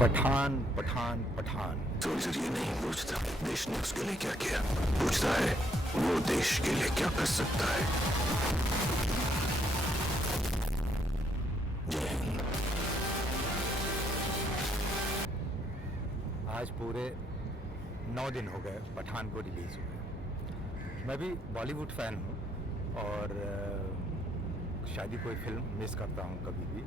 Pathan Pathan Pathan. Soldier ये नहीं पूछता देश ने उसके लिए क्या किया, पूछता है वो देश के लिए क्या कर सकता है। जय हिंद। आज पूरे 9 दिन हो गए पठान को रिलीज हुए। मैं भी बॉलीवुड फ़ैन हूँ और शायद ही कोई फिल्म मिस करता हूँ कभी भी।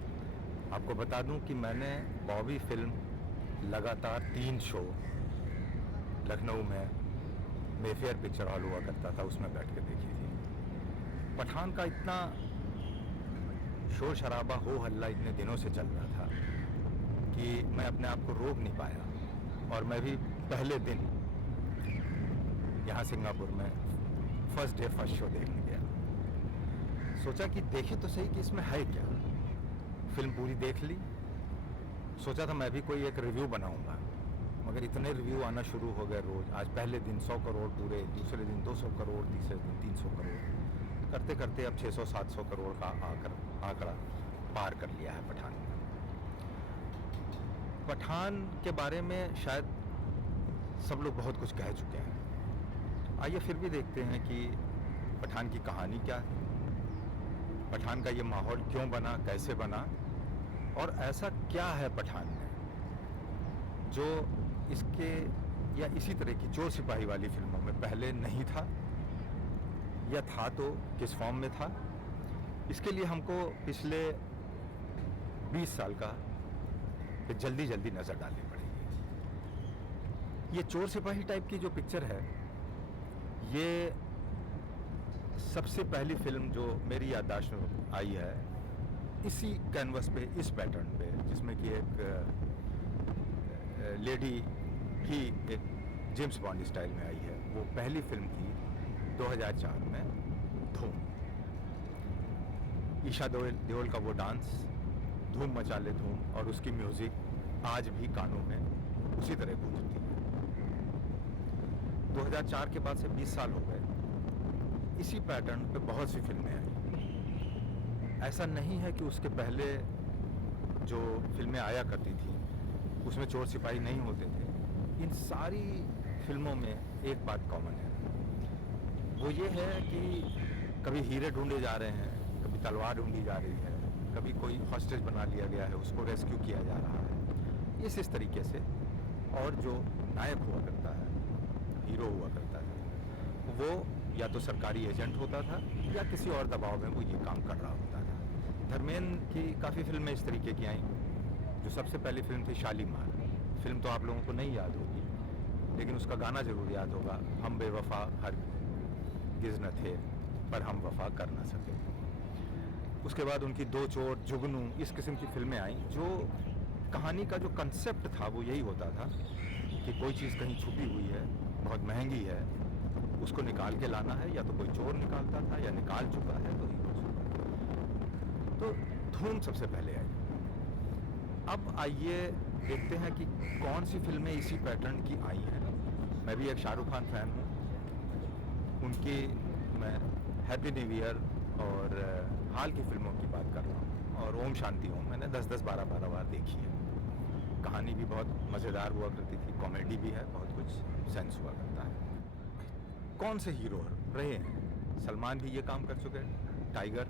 आपको बता दूँ कि मैंने बॉबी फिल्म लगातार 3 शो लखनऊ में मेफेयर पिक्चर हॉल हुआ करता था, उसमें बैठ के देखी थी। पठान का इतना शोर शराबा हो हल्ला इतने दिनों से चल रहा था कि मैं अपने आप को रोक नहीं पाया और मैं भी पहले दिन यहाँ सिंगापुर में फर्स्ट डे फर्स्ट शो देखने गया। सोचा कि देखे तो सही कि इसमें है क्या। फिल्म पूरी देख ली। सोचा था मैं भी कोई एक रिव्यू बनाऊंगा, मगर इतने रिव्यू आना शुरू हो गए रोज़। आज पहले दिन 100 करोड़ पूरे, दूसरे दिन 200 करोड़, तीसरे दिन 300 करोड़, करते करते अब 600-700 करोड़ का आंकड़ा पार कर लिया है पठान। पठान के बारे में शायद सब लोग बहुत कुछ कह चुके हैं। आइए फिर भी देखते हैं कि पठान की कहानी क्या है, पठान का ये माहौल क्यों बना, कैसे बना, और ऐसा क्या है पठान में जो इसके या इसी तरह की चोर सिपाही वाली फिल्मों में पहले नहीं था, या था तो किस फॉर्म में था। इसके लिए हमको पिछले 20 साल का जल्दी जल्दी नज़र डालनी पड़ेगी। ये चोर सिपाही टाइप की जो पिक्चर है, ये सबसे पहली फिल्म जो मेरी याददाश्त में आई है इसी कैनवस पे, इस पैटर्न पे, जिसमें कि एक लेडी ही एक जेम्स बॉन्ड स्टाइल में आई है। वो पहली फिल्म थी 2004 में, धूम। ईशा देओल का वो डांस, धूम मचा ले धूम, और उसकी म्यूज़िक आज भी कानों में उसी तरह गूंजती है। 2004 के बाद से 20 साल हो गए, इसी पैटर्न पे बहुत सी फिल्में आई। ऐसा नहीं है कि उसके पहले जो फिल्में आया करती थी उसमें चोर सिपाही नहीं होते थे। इन सारी फिल्मों में एक बात कॉमन है, वो ये है कि कभी हीरे ढूंढे जा रहे हैं, कभी तलवार ढूंढी जा रही है, कभी कोई हॉस्टेज बना लिया गया है, उसको रेस्क्यू किया जा रहा है, इस तरीके से। और जो नायक हुआ करता है, हीरो हुआ करता है, वो या तो सरकारी एजेंट होता था या किसी और दबाव में वो ये काम कर रहा होता था। धर्मेंद्र की काफ़ी फिल्में इस तरीके की आईं। जो सबसे पहली फिल्म थी शालीमार, फिल्म तो आप लोगों को नहीं याद होगी, लेकिन उसका गाना ज़रूर याद होगा, हम बेवफा हरगिज़ न थे पर हम वफा कर ना सके। उसके बाद उनकी दो चोर, जुगनू, इस किस्म की फिल्में आईं, जो कहानी का जो कंसेप्ट था वो यही होता था कि कोई चीज़ कहीं छुपी हुई है, बहुत महंगी है, उसको निकाल के लाना है। या तो कोई चोर निकालता था या निकाल चुका है तो हीरो छुपा। तो धूम सबसे पहले आई। अब आइए देखते हैं कि कौन सी फिल्में इसी पैटर्न की आई हैं। मैं भी एक शाहरुख खान फ़ैन हूँ, उनकी मैं हैप्पी न्यू ईयर और हाल की फिल्मों की बात कर रहा हूँ, और ओम शांति ओम मैंने 10-10, 12-12 बार देखी है। कहानी भी बहुत मज़ेदार हुआ करती थी, कॉमेडी भी है, बहुत कुछ सेंस हुआ करता है। कौन से हीरो रहे हैं? सलमान भी ये काम कर चुके हैं, टाइगर।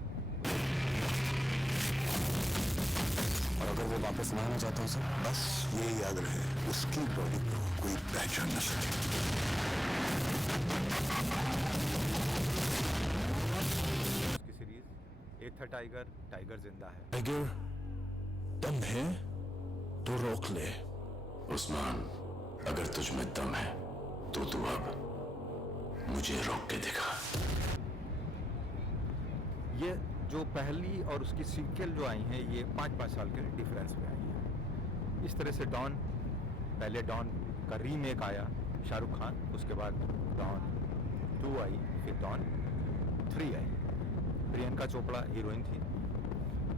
और अगर वो वापस ना आना चाहता सर, बस ये याद रहे उसकी बॉडी को कोई पहचान न सके। उसकी सीरीज एक था टाइगर, टाइगर जिंदा है। टाइगर दम है तो रोक ले। उस्मान, अगर तुझ में दम है तो तू अब मुझे रोक के दिखा। ये जो पहली और उसकी सीक्वल जो आई हैं, ये 5-5 साल के डिफरेंस में आई है। इस तरह से डॉन, पहले डॉन का रीमेक आया शाहरुख खान, उसके बाद डॉन 2 आई, फिर डॉन 3 आई। प्रियंका चोपड़ा हीरोइन थी।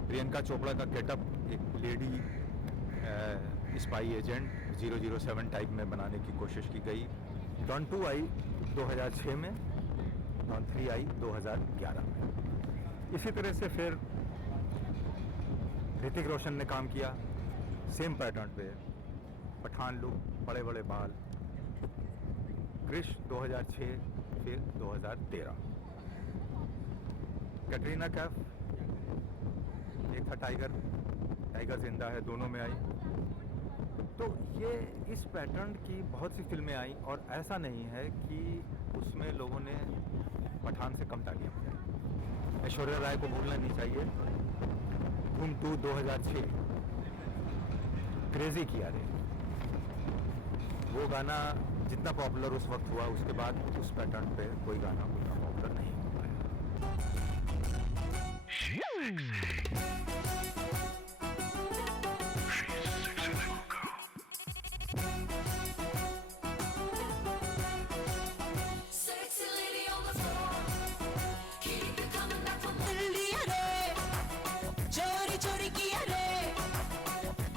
प्रियंका चोपड़ा का गेटअप एक लेडी स्पाई एजेंट 007 टाइप में बनाने की कोशिश की गई। डॉन 2 आई 2006 में, डॉन 3 आई 2011 में। इसी तरह से फिर ऋतिक रोशन ने काम किया सेम पैटर्न पे, पठान लुक, बड़े बड़े बाल, क्रिश 2006, फिर 2013। कैटरीना कैफ, एक था टाइगर, टाइगर जिंदा है, दोनों में आई। तो ये इस पैटर्न की बहुत सी फिल्में आई और ऐसा नहीं है कि उसमें लोगों ने पठान से कम तालियां बजाई। ऐश्वर्या राय को भूलना नहीं चाहिए। धूम 2 2006, क्रेजी किया रे, वो गाना जितना पॉपुलर उस वक्त हुआ, उसके बाद उस पैटर्न पे कोई गाना उतना पॉपुलर नहीं हो पाया। Sexy lady on the floor, keep it coming back for more. दिल दिया रे, चोरी चोरी किया रे,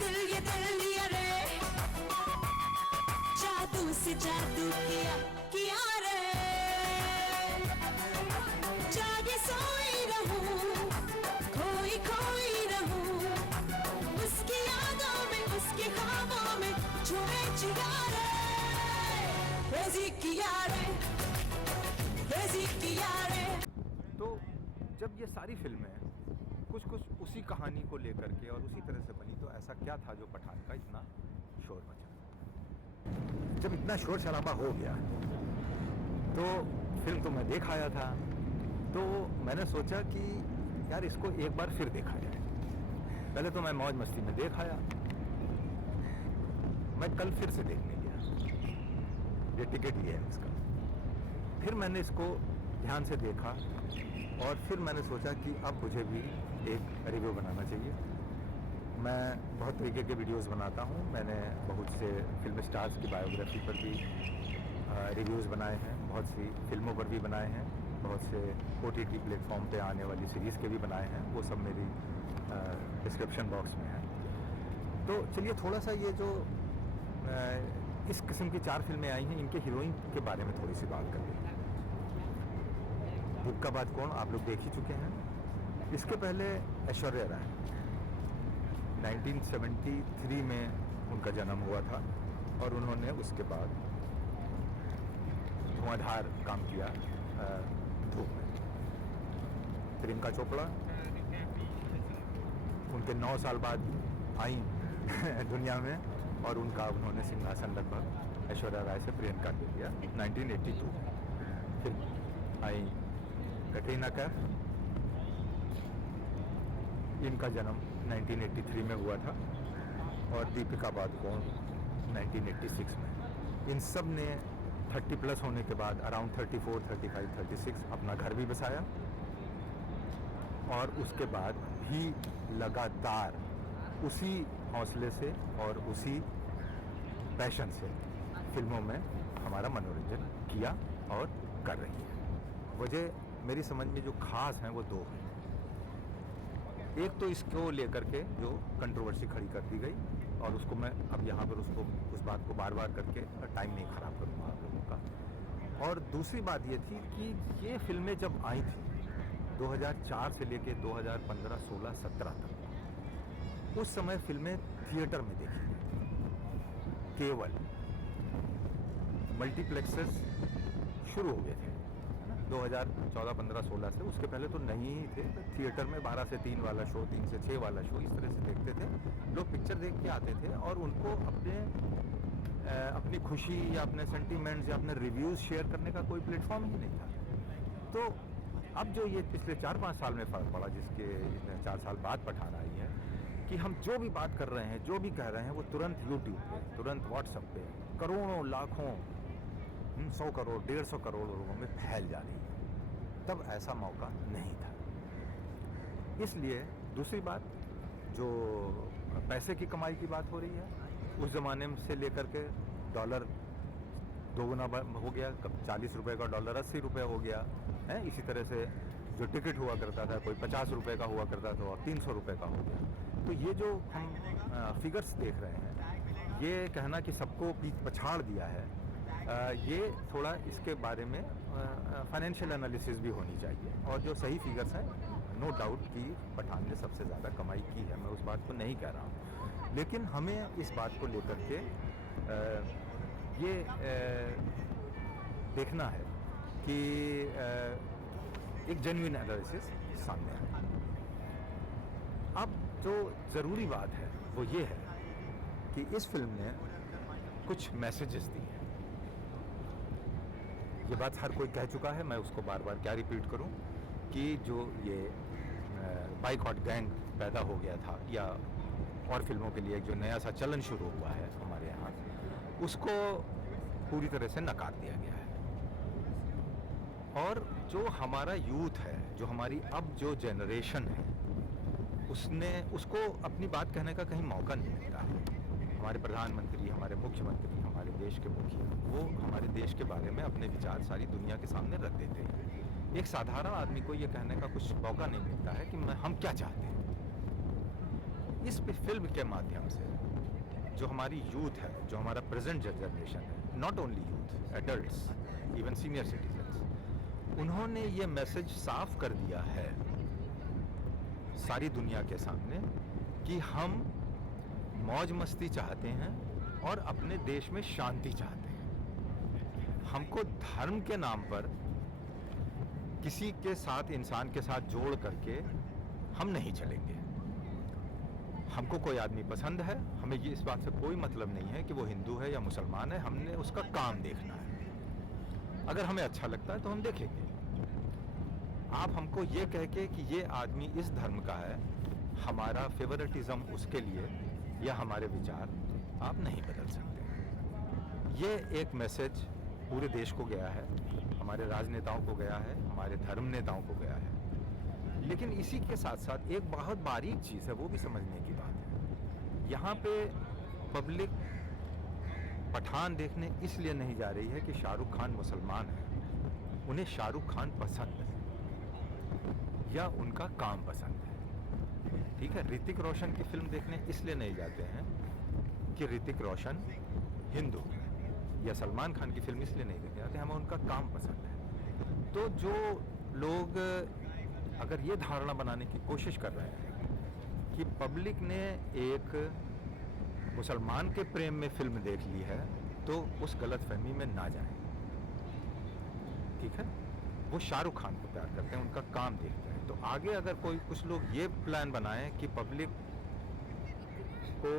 दिल ये दिल दिया रे, जादू से जादू किया रे, जागे सोई रहूं, खोई खोई रहूं, उसकी यादों में, उसके ख्वाबों में, छुए जिया रे, crazy किया रे, crazy किया रे। तो जब ये सारी फिल्में कुछ कुछ उसी कहानी को लेकर के और उसी तरह से बनी, तो ऐसा क्या था जो पठान का इतना शोर मचा? जब इतना शोर शराबा हो गया तो फिल्म तो मैं देख आया था, तो मैंने सोचा कि यार इसको एक बार फिर देखा जाए। पहले तो मैं मौज मस्ती में देख आया, मैं कल फिर से देखने गया, ये टिकट ही है इसका। फिर मैंने इसको ध्यान से देखा और फिर मैंने सोचा कि अब मुझे भी एक रिव्यू बनाना चाहिए। मैं बहुत तरीके के वीडियोस बनाता हूँ, मैंने बहुत से फिल्म स्टार्स की बायोग्राफी पर भी रिव्यूज़ बनाए हैं, बहुत सी फिल्मों पर भी बनाए हैं, बहुत से OTT प्लेटफॉर्म पे आने वाली सीरीज़ के भी बनाए हैं, वो सब मेरी डिस्क्रिप्शन बॉक्स में है। तो चलिए थोड़ा सा ये जो इस किस्म की 4 फिल्में आई हैं, इनके हीरोइन के बारे में थोड़ी सी बात कर लेते हैं। भूख का बाद कौन आप लोग देख ही चुके हैं। इसके पहले ऐश्वर्या राय, 1973 में उनका जन्म हुआ था और उन्होंने उसके बाद धुआंधार काम किया धूप में। प्रियंका चोपड़ा उनके 9 साल बाद आई दुनिया में और उनका उन्होंने सिंहासन लगभग ऐश्वर्या राय से प्रियंका ले लिया 1982 में। फिर आई कैटरीना कैफ, इनका जन्म 1983 में हुआ था और दीपिका पादुकोण 1986 में। इन सब ने 30 प्लस होने के बाद अराउंड 34, 35, 36 अपना घर भी बसाया और उसके बाद भी लगातार उसी हौसले से और उसी पैशन से फिल्मों में हमारा मनोरंजन किया और कर रही है। वजह मेरी समझ में जो खास हैं वो 2 हैं। एक तो इसको लेकर के जो कंट्रोवर्सी खड़ी कर दी गई और उसको मैं अब यहाँ पर उस बात को बार बार करके टाइम नहीं ख़राब करूँगा आप लोगों का। और दूसरी बात ये थी कि ये फिल्में जब आई थी 2004 से लेके 2015, 16, 17 तक, उस समय फिल्में थिएटर में देखी गई, केवल मल्टीप्लेक्सेस शुरू हो गए थे 2014, 15, 16 से। उसके पहले तो नहीं ही थे, थिएटर में 12 से 3 वाला शो, 3 से 6 वाला शो, इस तरह से देखते थे लोग। पिक्चर देख के आते थे और उनको अपनी खुशी या अपने सेंटीमेंट्स या अपने रिव्यूज़ शेयर करने का कोई प्लेटफॉर्म ही नहीं था। तो अब जो ये पिछले 4-5 साल में फ़र्क पड़ा, जिसके 4 साल बाद पठान आई है, कि हम जो भी बात कर रहे हैं, जो भी कह रहे हैं, वो तुरंत यूट्यूब पे, तुरंत व्हाट्सएप पे करोड़ों, लाखों, 100 करोड़, 150 करोड़ लोगों में फैल जा रही है। तब ऐसा मौका नहीं था। इसलिए दूसरी बात, जो पैसे की कमाई की बात हो रही है, उस ज़माने से लेकर के डॉलर दोगुना हो गया, कब 40 रुपये का डॉलर 80 रुपये हो गया है। इसी तरह से जो टिकट हुआ करता था, कोई 50 रुपये का हुआ करता था और 300 रुपये का हो गया। तो ये जो हम फिगर्स देख रहे हैं, ये कहना कि सबको पछाड़ दिया है, ये थोड़ा इसके बारे में फाइनेंशियल एनालिसिस भी होनी चाहिए। और जो सही फिगर्स हैं, नो डाउट कि पठान ने सबसे ज़्यादा कमाई की है, मैं उस बात को नहीं कह रहा हूँ, लेकिन हमें इस बात को लेकर के ये देखना है कि एक जेन्युइन एनालिसिस सामने आए। अब जो ज़रूरी बात है वो ये है कि इस फिल्म ने कुछ मैसेजेस दिए हैं। ये बात हर कोई कह चुका है, मैं उसको बार बार क्या रिपीट करूं कि जो ये बाइकॉट गैंग पैदा हो गया था या और फिल्मों के लिए जो नया सा चलन शुरू हुआ है हमारे यहाँ, उसको पूरी तरह से नकार दिया गया है। और जो हमारा यूथ है, जो हमारी अब जो जनरेशन है, उसको अपनी बात कहने का कहीं मौका नहीं मिलता है। हमारे प्रधानमंत्री, हमारे मुख्यमंत्री, हमारे देश के मुखिया, वो हमारे देश के बारे में अपने विचार सारी दुनिया के सामने रख देते हैं। एक साधारण आदमी को ये कहने का कुछ मौका नहीं मिलता है कि हम क्या चाहते हैं। इस फिल्म के माध्यम से जो हमारी यूथ है, जो हमारा प्रेजेंट जनरेशन है, not only youth, adults, even senior citizens, उन्होंने ये मैसेज साफ कर दिया है सारी दुनिया के सामने कि हम मौज मस्ती चाहते हैं और अपने देश में शांति चाहते हैं। हमको धर्म के नाम पर किसी के साथ, इंसान के साथ जोड़ करके हम नहीं चलेंगे। हमको कोई आदमी पसंद है, हमें ये इस बात से कोई मतलब नहीं है कि वो हिंदू है या मुसलमान है, हमने उसका काम देखना है। अगर हमें अच्छा लगता है तो हम देखेंगे। आप हमको ये कह के कि ये आदमी इस धर्म का है, हमारा फेवरेटिज्म उसके लिए या हमारे विचार आप नहीं बदल सकते। ये एक मैसेज पूरे देश को गया है, हमारे राजनेताओं को गया है, हमारे धर्म नेताओं को गया है। लेकिन इसी के साथ साथ एक बहुत बारीक चीज़ है, वो भी समझने की बात है। यहाँ पे पब्लिक पठान देखने इसलिए नहीं जा रही है कि शाहरुख खान मुसलमान है, उन्हें शाहरुख खान पसंद है या उनका काम पसंद है। ठीक है, ऋतिक रोशन की फिल्म देखने इसलिए नहीं जाते हैं कि ऋतिक रोशन हिंदू है, या सलमान खान की फिल्म इसलिए नहीं देखने जाते, हमें उनका काम पसंद है। तो जो लोग अगर ये धारणा बनाने की कोशिश कर रहे हैं कि पब्लिक ने एक मुसलमान के प्रेम में फिल्म देख ली है, तो उस गलतफहमी में ना जाएं। ठीक है, वो शाहरुख खान को प्यार करते हैं, उनका काम देखते हैं। तो आगे अगर कुछ लोग ये प्लान बनाएं कि पब्लिक को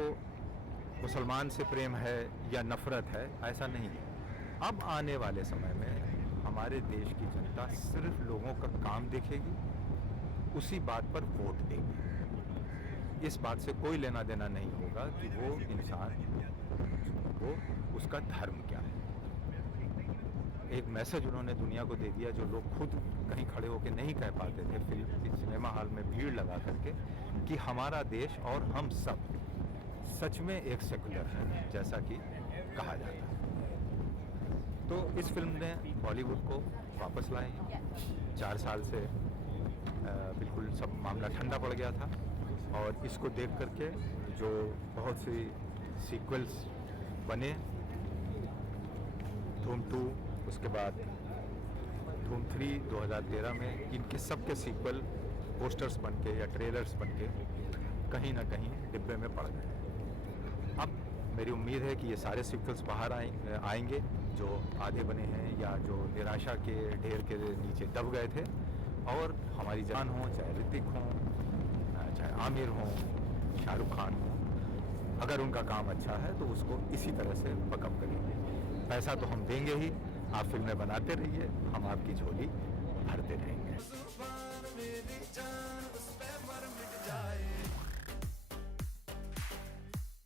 मुसलमान से प्रेम है या नफरत है, ऐसा नहीं है। अब आने वाले समय में हमारे देश की जनता सिर्फ लोगों का काम देखेगी, उसी बात पर वोट देगी। इस बात से कोई लेना देना नहीं होगा कि वो इंसान, वो उसका धर्म क्या है। एक मैसेज उन्होंने दुनिया को दे दिया जो लोग खुद कहीं खड़े होकर नहीं कह पाते थे फिल्म सिनेमा हॉल में भीड़ लगा करके, कि हमारा देश और हम सब सच में एक सेकुलर है, जैसा कि कहा जाता है। तो इस फिल्म ने बॉलीवुड को वापस लाए। 4 साल से बिल्कुल सब मामला ठंडा पड़ गया था, और इसको देख करके जो बहुत सी सीक्वल्स बने, धूम 2, उसके बाद धूम 3 2013 में, इनके सबके सीक्वल पोस्टर्स बन के या ट्रेलर्स बन के कहीं ना कहीं डिब्बे में पड़ गए। अब मेरी उम्मीद है कि ये सारे सीक्वल्स बाहर आएंगे जो आधे बने हैं या जो निराशा के ढेर के नीचे दब गए थे, और हमारी जान हो, चाहे ऋतिक हो, चाहे आमिर हो, शाहरुख खान हो, अगर उनका काम अच्छा है तो उसको इसी तरह से बकअप करेंगे। पैसा तो हम देंगे ही, आप फिल्में बनाते रहिए, हम आपकी झोली भरते रहेंगे।